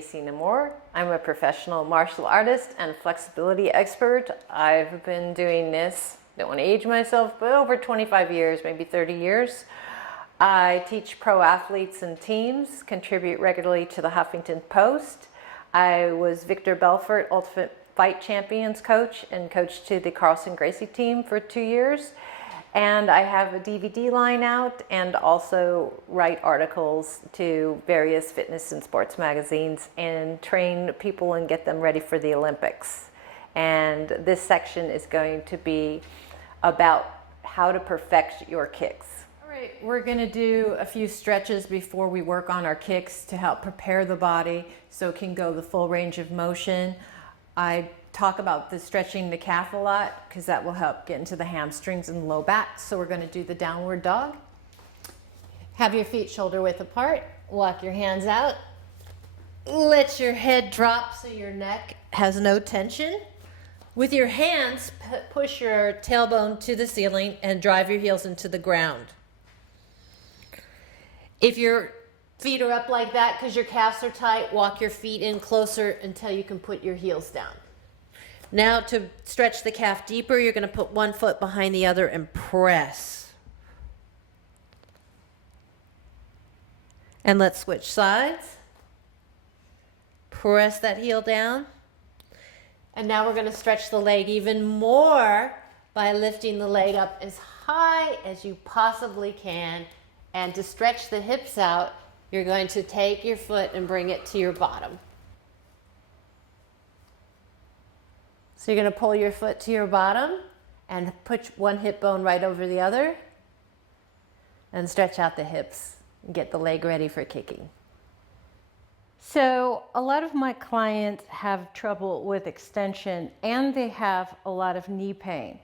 Stacey Nemour. I'm a professional martial artist and flexibility expert. I've been doing this, don't want to age myself, but over 25 years, maybe 30 years. I teach pro athletes and teams, contribute regularly to the Huffington Post. I was Victor Belfort Ultimate Fight Champions coach and coached to the Carlson Gracie team for 2 years. And I have a DVD line out and also write articles to various fitness and sports magazines and train people and get them ready for the Olympics. And this section is going to be about how to perfect your kicks. All right, we're going to do a few stretches before we work on our kicks to help prepare the body so it can go the full range of motion. I talk about the stretching the calf a lot because that will help get into the hamstrings and low back. So we're going to do the downward dog. Have your feet shoulder width apart. Walk your hands out. Let your head drop so your neck has no tension. With your hands, push your tailbone to the ceiling and drive your heels into the ground. If your feet are up like that because your calves are tight, walk your feet in closer until you can put your heels down. Now to stretch the calf deeper, you're going to put one foot behind the other and press. And let's switch sides. Press that heel down. And now we're going to stretch the leg even more by lifting the leg up as high as you possibly can. And to stretch the hips out, you're going to take your foot and bring it to your bottom. So you're going to pull your foot to your bottom and put one hip bone right over the other and stretch out the hips and get the leg ready for kicking. So a lot of my clients have trouble with extension and they have a lot of knee pain.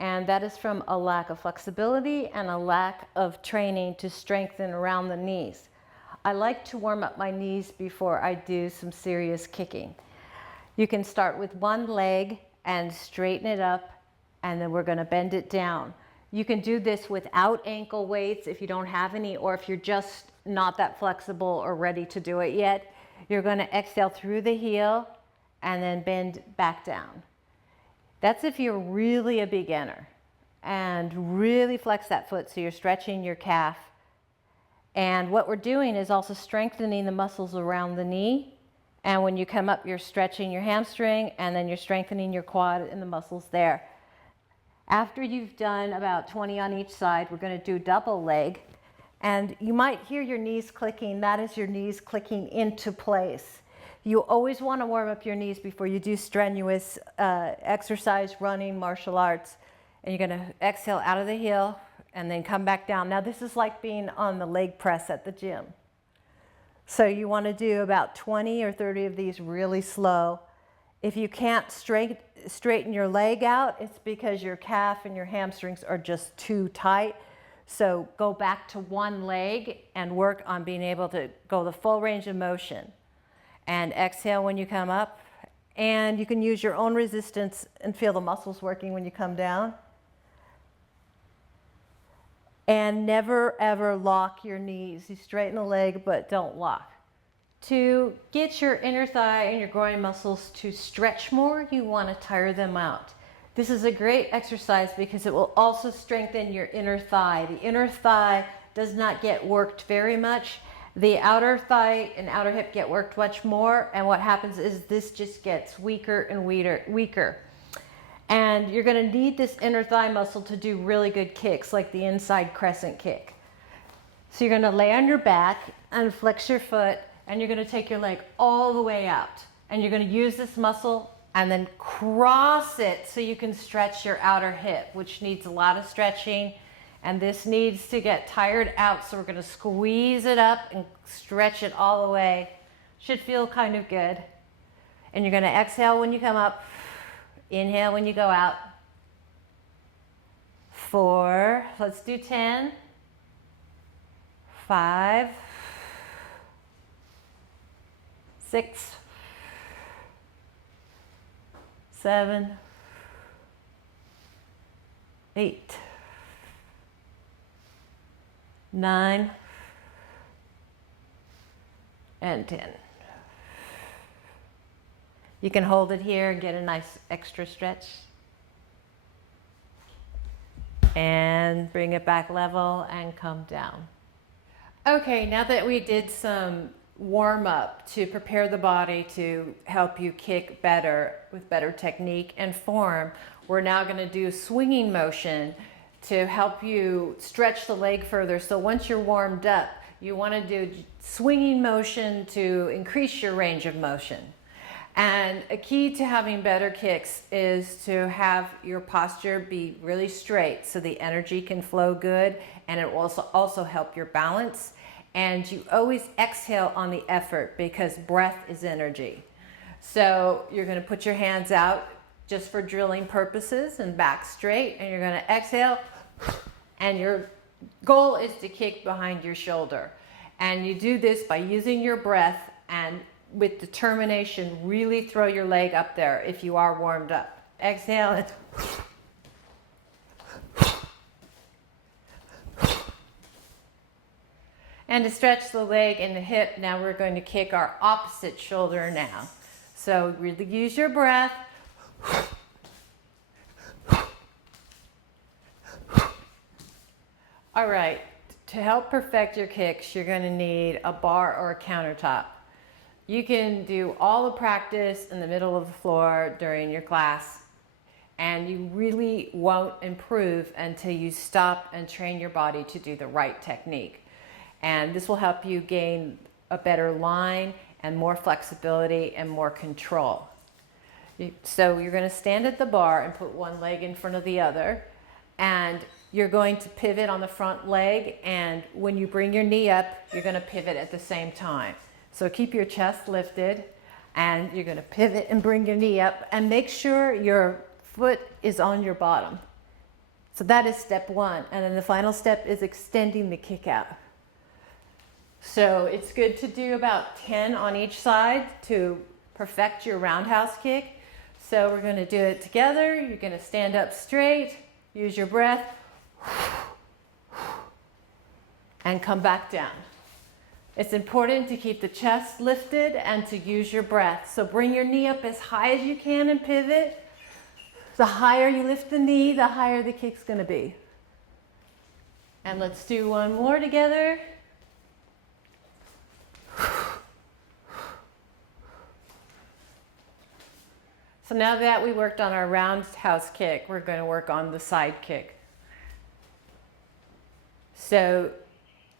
And that is from a lack of flexibility and a lack of training to strengthen around the knees. I like to warm up my knees before I do some serious kicking. You can start with one leg and straighten it up, and then we're going to bend it down. You can do this without ankle weights if you don't have any, or if you're just not that flexible or ready to do it yet. You're going to exhale through the heel and then bend back down. That's if you're really a beginner, and really flex that foot so you're stretching your calf. And what we're doing is also strengthening the muscles around the knee. And when you come up, you're stretching your hamstring, and then you're strengthening your quad and the muscles there. After you've done about 20 on each side, we're going to do double leg. And you might hear your knees clicking. That is your knees clicking into place. You always want to warm up your knees before you do strenuous exercise, running, martial arts. And you're going to exhale out of the heel and then come back down. Now this is like being on the leg press at the gym. So you want to do about 20 or 30 of these really slow. If you can't straighten your leg out, it's because your calf and your hamstrings are just too tight. So go back to one leg and work on being able to go the full range of motion. And exhale when you come up. And you can use your own resistance and feel the muscles working when you come down. And never ever lock your knees. You straighten the leg, but don't lock. To get your inner thigh and your groin muscles to stretch more, you want to tire them out. This is a great exercise because it will also strengthen your inner thigh. The inner thigh does not get worked very much. The outer thigh and outer hip get worked much more. And what happens is this just gets weaker and weaker. And you're going to need this inner thigh muscle to do really good kicks, like the inside crescent kick. So you're going to lay on your back and flex your foot, and you're going to take your leg all the way out. And you're going to use this muscle and then cross it so you can stretch your outer hip, which needs a lot of stretching. And this needs to get tired out, so we're going to squeeze it up and stretch it all the way. Should feel kind of good. And you're going to exhale when you come up. Inhale when you go out. 4, let's do 10. 5, 6, 7, 8, 9, and 10. You can hold it here and get a nice extra stretch. And bring it back level and come down. Okay, now that we did some warm up to prepare the body to help you kick better with better technique and form, we're now going to do swinging motion to help you stretch the leg further. So once you're warmed up, you want to do swinging motion to increase your range of motion. And a key to having better kicks is to have your posture be really straight so the energy can flow good, and it will also help your balance. And you always exhale on the effort because breath is energy. So you're going to put your hands out just for drilling purposes and back straight, and you're going to exhale, and your goal is to kick behind your shoulder. And you do this by using your breath and with determination, really throw your leg up there if you are warmed up. Exhale and to stretch the leg and the hip, now we're going to kick our opposite shoulder now. So really use your breath. All right, to help perfect your kicks, you're going to need a bar or a countertop. You can do all the practice in the middle of the floor during your class, and you really won't improve until you stop and train your body to do the right technique. And this will help you gain a better line and more flexibility and more control. So you're going to stand at the bar and put one leg in front of the other, and you're going to pivot on the front leg, and when you bring your knee up, you're going to pivot at the same time. So keep your chest lifted, and you're going to pivot and bring your knee up, and make sure your foot is on your bottom. So that is step one. And then the final step is extending the kick out. So it's good to do about 10 on each side to perfect your roundhouse kick. So we're going to do it together. You're going to stand up straight, use your breath, and come back down. It's important to keep the chest lifted and to use your breath. So bring your knee up as high as you can and pivot. The higher you lift the knee, the higher the kick's going to be. And let's do one more together. So now that we worked on our roundhouse kick, we're going to work on the side kick. So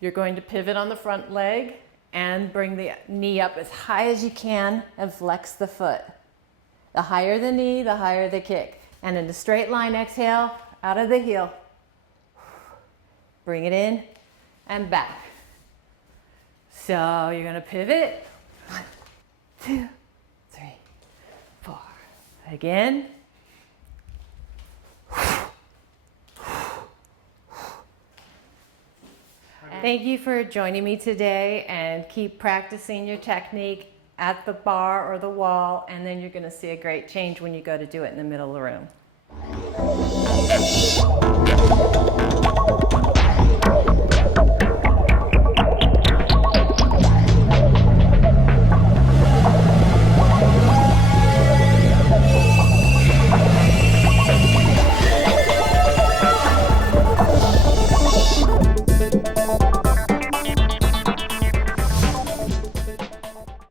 you're going to pivot on the front leg and bring the knee up as high as you can and flex the foot. The higher the knee, the higher the kick. And in a straight line, exhale out of the heel. Bring it in and back. So you're going to pivot. 1, 2, 3, 4. Again. Thank you for joining me today, and keep practicing your technique at the bar or the wall, and then you're going to see a great change when you go to do it in the middle of the room.